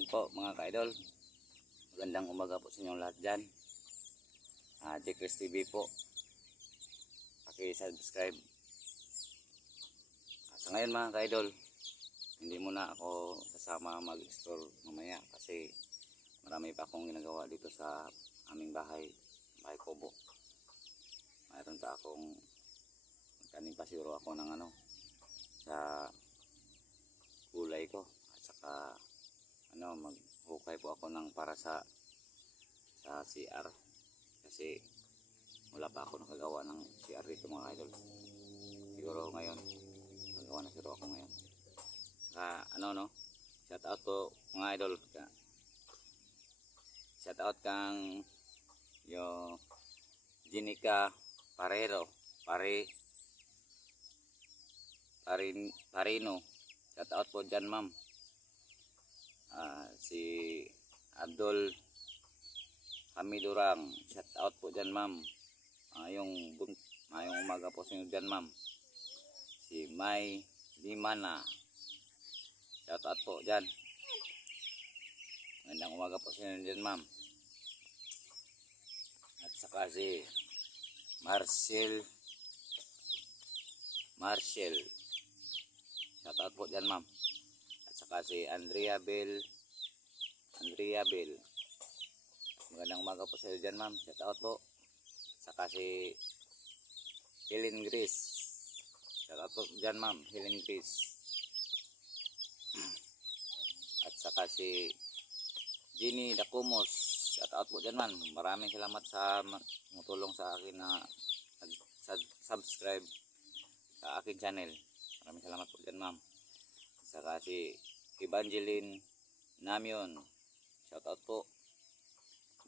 Yan po mga ka-idol. Magandang umaga po sa inyong lahat dyan. Jcris TV po. Paki-subscribe. Sa ngayon mga ka-idol, hindi muna ako kasama mag-explore mamaya kasi marami pa akong ginagawa dito sa aming bahay kubo. Mayroon pa akong kanin pa siguro ako ng sa gulay ko at saka maghukay po ako ng para sa CR kasi wala pa ako nakagawa ng CR dito mga idol. Siguro ngayon nagawa na siguro ako ngayon. Saka shout out po mga idol, shout out kang yung Jenica Parino. Shout out po dyan ma'am. Si Abdul Hamidurang, shout out po dyan ma'am. Mayong umaga po sa inyo dyan ma'am. Si May Limana, shout out po dyan. Magandang umaga po sa inyo dyan ma'am. At saka si Marcel, shout out po dyan ma'am. At saka si Andrea Bell, magandang umaga po sa iyo dyan ma'am, shout out po. At saka si Helen Grace, shout out po dyan ma'am, Helen Grace. At saka si Jenny Dacumos, shout out po dyan ma'am. Maraming salamat sa tumutulong sa akin na subscribe sa akin channel. Maraming salamat po dyan ma'am. At saka si Evangeline Namion, shout out po.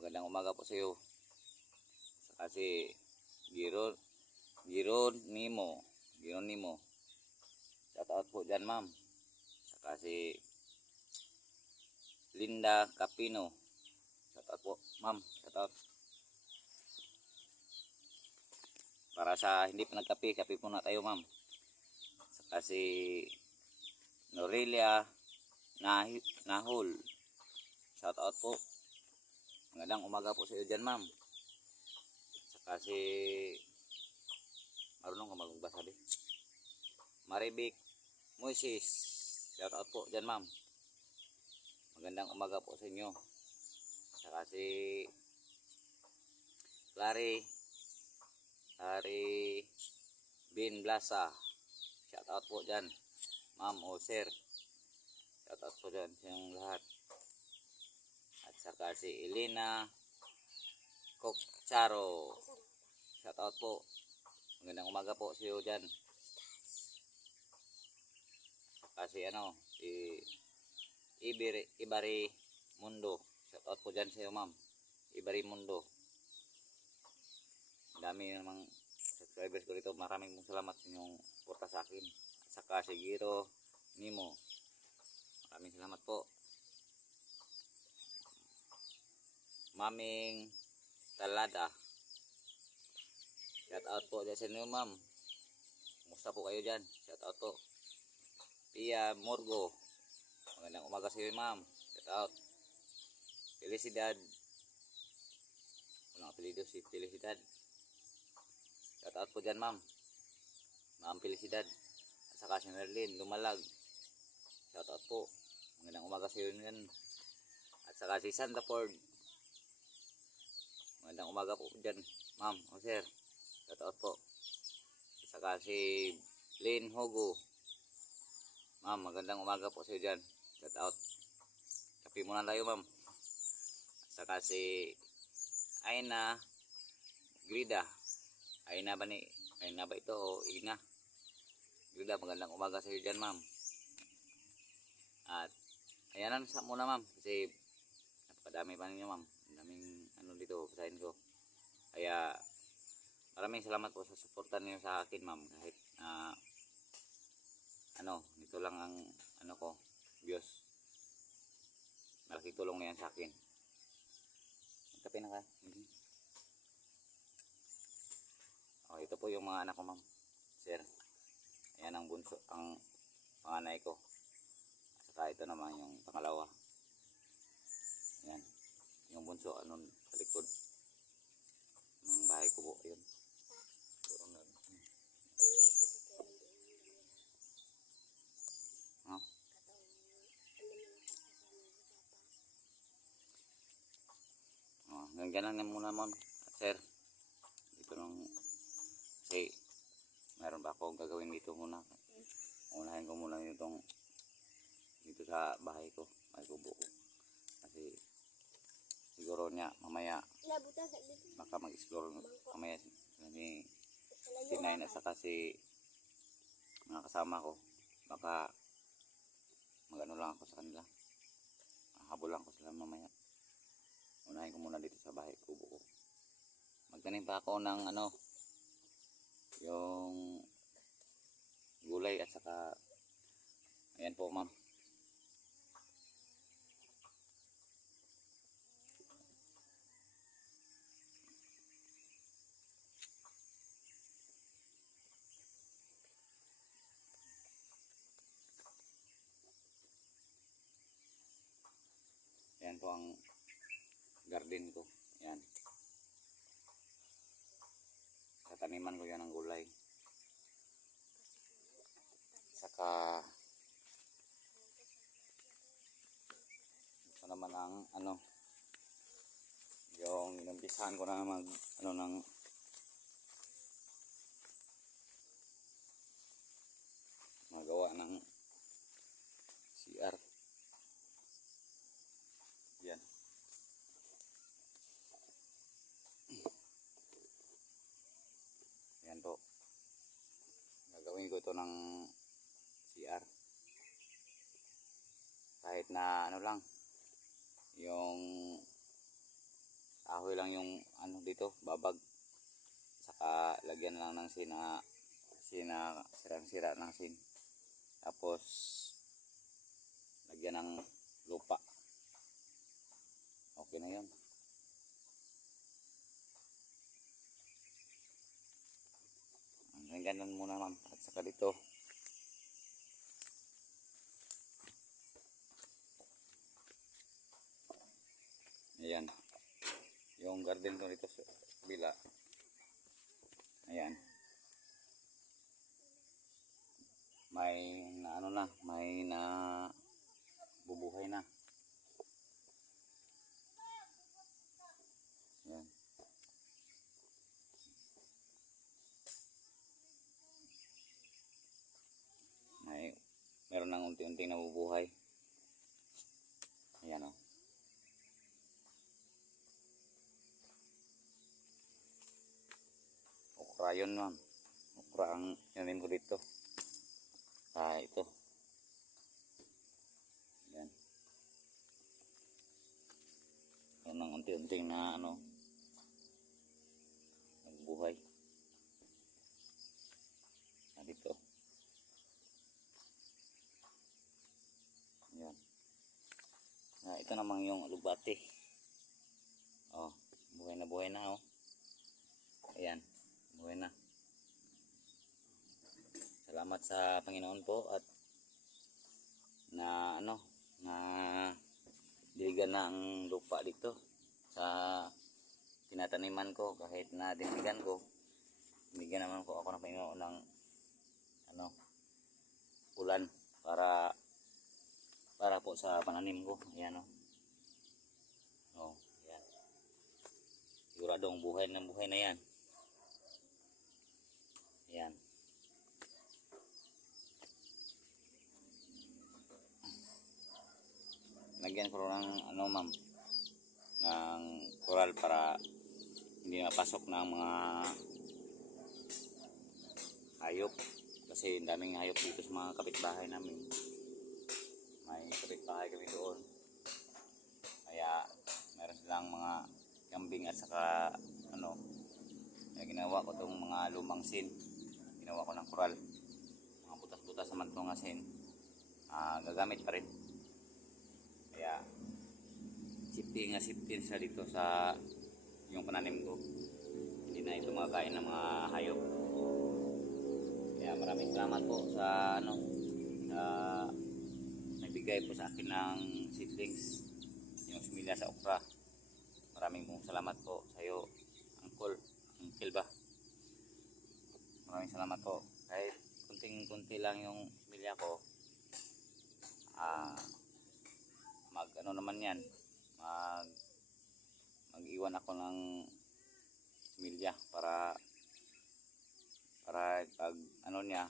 Magandang umaga po sa iyo. Saka si Geronimo, shout out po dyan ma'am. Saka si Linda Capino, shout out po ma'am, shout out. Para sa hindi pa nagkape, kape po na tayo ma'am. Saka si Norelia Nahul, shout out po. Magandang umaga po sa iyo dyan ma'am. Saka si marunong ka magbasa din, Maribik Moises, shout out po dyan ma'am. Magandang umaga po sa inyo. Saka si Clary Bin Blasa, shout out po dyan ma'am o sir, shout out po dyan sa inyong lahat. At saka si Elena Kokcharo, shout out po. Magandang umaga po sa iyo dyan. Saka si Ibari Mundo, shout out po dyan sa iyo ma'am, Ibari Mundo. Dami namang subscribers ko dito. Maraming salamat sa inyong suporta sa akin. At saka si Giro Nimo, maraming salamat po. Maming Talada, shout out po dyan sa inyo ma'am. Kumusta po kayo dyan? Shout out po. Pia Morgo, magandang umaga sa iyo ma'am, shout out. Felicidad, walang apelido si Felicidad, shout out po dyan ma'am, ma'am Felicidad. At saka si Merlin Lumalag, shout out po. Magandang umaga sa iyo yan. At saka si Santa Ford, magandang umaga po dyan ma'am o sir, shout out po. At saka si Lynn Hogo, ma'am magandang umaga po sa iyo dyan, shout out. Kape muna tayo ma'am. At saka si Aina Grida, Aina ba ito o Ina Grida, magandang umaga sa iyo dyan ma'am. At ayan sa muna ma'am kasi napakadami pa ninyo ma'am. Daming dito basahin ko. Kaya maraming salamat po sa suporta niyo sa akin ma'am. Kahit nito lang ang ko views. Malaking tulong na yan sa akin. Kape na ka. Ito po yung mga anak ko ma'am, sir. Ayan ang panganay ko. Saka ito naman yung pangalawa. Yung bunso, ano, sa likod ng bahay kubo, yun. No? Oh, ganyan lang muna ma'am at sir. Dito nung, kasi mayroon ba akong gagawin dito muna. Unahin ko muna itong dito sa bahay ko, bahay kubo ko. Kasi siguro niya mamaya baka mag-explore mamaya ni Sinay na saka si mga kasama ko. Baka magano lang ako sa kanila. Habol lang ko sila mamaya. Unahin ko muna dito sa bahay kubo ko. Magtanim pa ako ng ano, yung gulay at saka ayan po ma'am. Ayan po ang garden ko. Ayan. Taniman ko yan ng gulay. Saka ito naman ang ano, yung inumpisahan ko na mag ano ng magawa ng CR. Yan. Yan po. Gagawin ko ito ng CR. Kahit na ano lang, yung kahoy lang yung ano dito, babag. Saka lagyan lang ng sirang-sira ng sin. Tapos lagyan ng lupa. Okay na yun. Ganun muna ma'am. At saka dito. Ayan. Yung garden ko dito sa kabila. Ayan. May na ano na, may na bubuhay na. Ayan. Meron nang unti-unting nabubuhay. Ayan o. Okra yun ma'am. Okra ang yanin ko dito. Ito. Ayan. Meron nang unti-unting na ano, nabubuhay. Dito. Ayan. Ito namang yung alugbati. Oh, buhay na oh. Ayan, buhay na. Salamat sa Panginoon po at na ano, na diligan na ang lupa dito sa tinataniman ko. Kahit na diligan ko, binigyan naman ko ako ng Panginoon ng ano, ulan para po sa pananim ko. Ayan o. Oh, ayan. Siguradong buhay na yan. Ayan. Lagyan ko ng ano ma'am, ng coral para hindi mapasok ng mga hayop. Kasi daming hayop dito sa mga kapitbahay namin. May kapitbahay kami doon. Kaya meron silang mga kambing at saka ano, kaya ginawa ko itong mga lumang sin. Ginawa ko ng coral. Mga butas-butas naman itong asin. Gagamit pa rin. Kaya safety siya dito sa yung pananim ko. Hindi na ito makakain ng mga hayop. Kaya maraming salamat po sa ano, sa nagbigay po sa akin ng seedlings, yung similya sa okra. maraming pong salamat po sa iyo, Uncle. Uncle ba? Maraming salamat po. Kahit kunting-kunti lang yung milya ko, mag ano naman yan, mag-iwan ako ng milya para pag ano niya,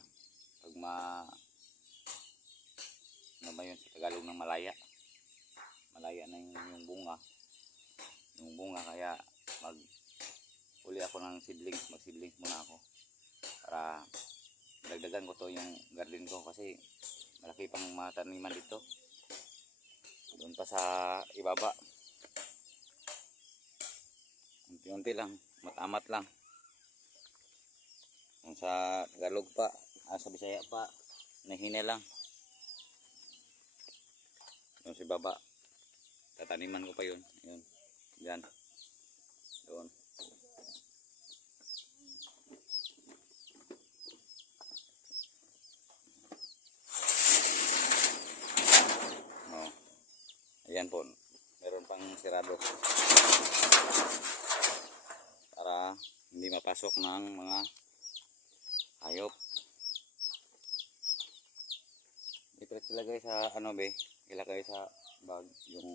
pag ano ba yun sa Tagalog ng malaya na yung bunga, kaya uli ako ng seedlings, mag-seedlings muna ako para dagdagan ko to yung garden ko, kasi malaki pang mga taniman dito doon pa sa ibaba. Unti-unti lang, matamat lang. Kung sa Tagalog pa, sa Bisaya pa, nahina lang. Doon sa baba, tataniman ko pa yun. Yun, dyan. Doon. Oh. Ayan po, meron pang sirado para hindi mapasok ng mga hayop. Ilagay sa ano be, ilagay sa bag yung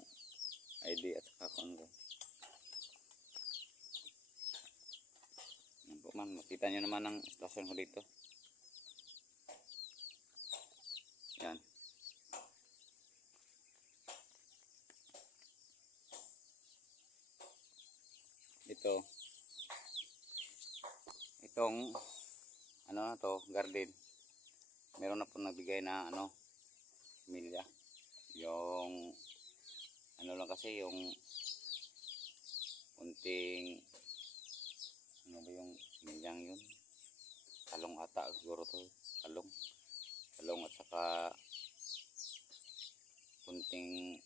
ID at saka konto. Yan po man, makita nyo naman ang stasyon ko dito. Yan. Itong ano na to, garden. Meron na po nagbigay na ano, milya. Yung ano lang kasi yung kunting ano ba yung milyang yun, talong ata siguro to, talong at saka kunting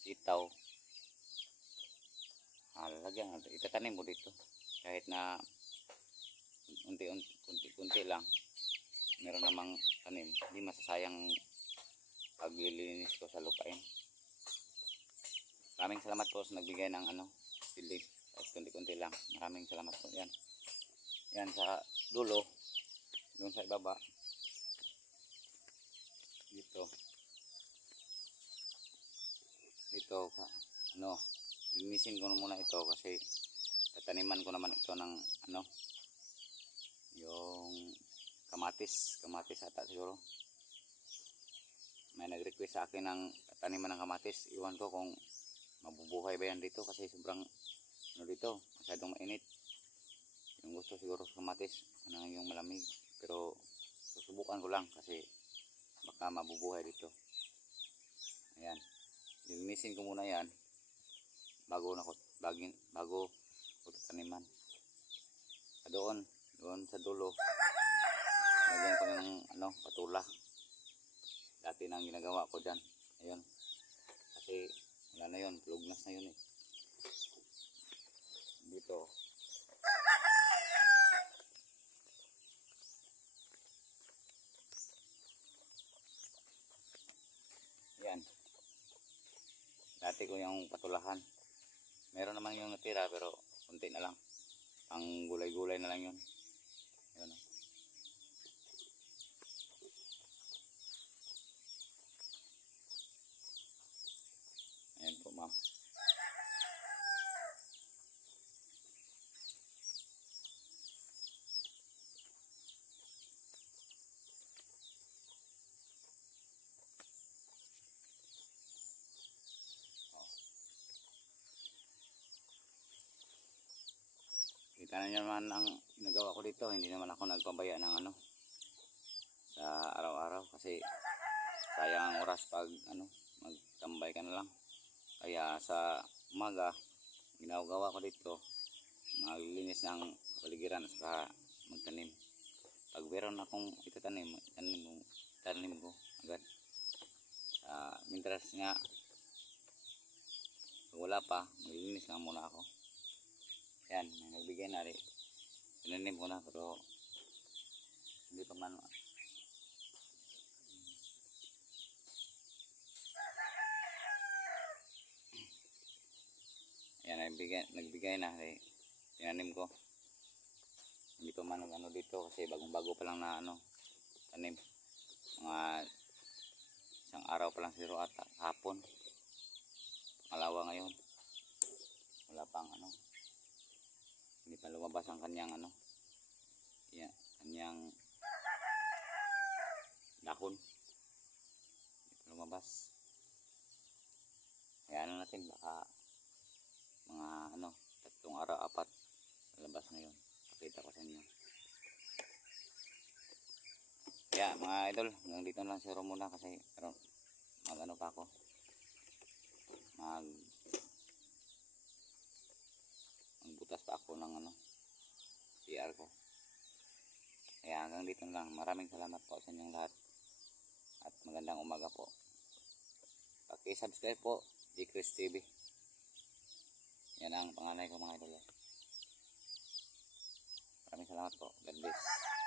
sitaw. Lalagyan, itatanim mo dito kahit na kunti lang, meron namang tanim, hindi masasayang paglilinis ko sa lupain. Maraming salamat po sa nagbigay ng ano, seedling. Kunti-kunti lang. Maraming salamat po. Yan. Yan sa dulo, doon sa ibaba. Dito ano, linisin ko muna ito kasi tataniman ko naman ito ng ano, yung kamatis ata siguro. May nag-request sa akin ng taniman ng kamatis. Iwan ko kung mabubuhay ba yan dito kasi sobrang ano dito, masyadong mainit. Yung gusto siguro sa kamatis ano yung malamig, pero susubukan ko lang kasi baka mabubuhay dito. Ayan, lilinisin ko muna yan bago ko taniman. Doon sa dulo lagyan ko ng ano, patula. Dati nang ginagawa ko dyan. Ayun, kasi wala na yun, plugnas na yun eh. Dito yan, dati ko yung patulahan. Meron naman yung natira pero kunti na lang, pang gulay-gulay na lang yun. Ayun. Ayan po ma'am. Kita na nyo naman ang nagawa ko dito. Hindi naman ako nagpabaya ng ano sa araw-araw kasi sayang ang oras pag ano, magtambay ka na lang. Kaya sa umaga ginagawa ko dito, maglilinis ng kapaligiran at saka magtanim. Pag meron akong itatanim, tanim ko agad. Mintras nga wala pa, maglilinis lang muna ako. Yan, may nagbigay na rin. Tinanim ko na pero hindi pa man. nagbigay na. Tinanim ko. Hindi pa man ano dito kasi bagong-bago pa lang na ano, tanim. Mga isang araw pa lang siguro ata, hapon. Pangalawa ngayon. Wala pang ano. Hindi pa lumabas ang kanyang ano. Yeah, kanyang dahon. Hindi pa lumabas. Kaya ano natin baka mga ano, 3 araw, 4 lalabas na yun. Pakita ko sa inyo. Kaya mga idol, hanggang dito lang siguro muna kasi pero mag ano pa ako. Magbutas pa ako ng ano, CR ko. Kaya hanggang dito lang. Maraming salamat po sa inyong lahat. At magandang umaga po. Paki-subscribe po, Chris TV. Yan ang pangalan ko mga idol. Maraming salamat po. God bless.